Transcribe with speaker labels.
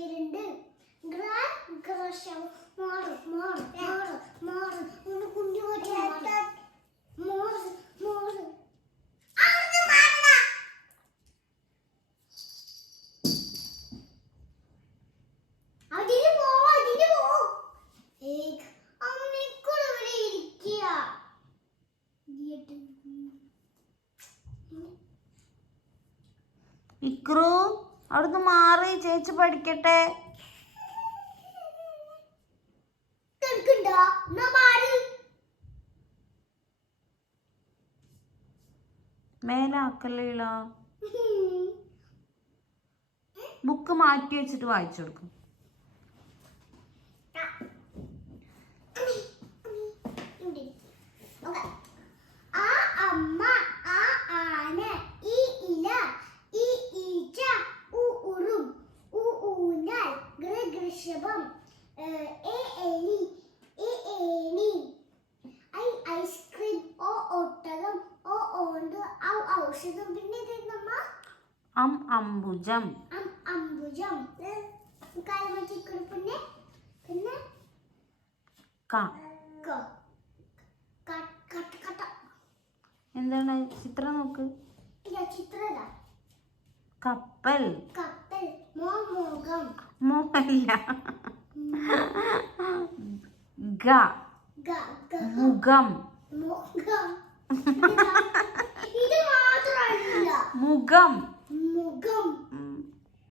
Speaker 1: ഇരിക്കുക.
Speaker 2: ഇക്രു. അവിടുന്ന് മാറി ചേച്ചി പഠിക്കട്ടെ. മേലാക്കല്ലേള ബുക്ക് മാറ്റി വെച്ചിട്ട് വായിച്ചു കൊടുക്കും.
Speaker 1: ഗൃഷഭം ഏ എ എലി എ ഏണി ഐ ഐസ്ക്രീം ഓ ഒട്ടകം ഓ ഓണ്ട് ഔ ഔഷധം. പിന്നെ ഇതെന്നമ്മ
Speaker 2: അം അംബുജം.
Speaker 1: അം അംബുജം. കാലമറ്റിക്കുറി പിന്നെ പിന്നെ?
Speaker 2: ക. എന്താണ്? ചിത്രം നോക്ക്.
Speaker 1: ഇല്ല ചിത്രത
Speaker 2: കപ്പൽ.
Speaker 1: കപ്പൽ.
Speaker 2: മോഹല്ല ഗ
Speaker 1: ഗ ഗ
Speaker 2: മുഖം
Speaker 1: മുഖം ഇത് മാത്രമല്ല
Speaker 2: മുഖം
Speaker 1: മുഖം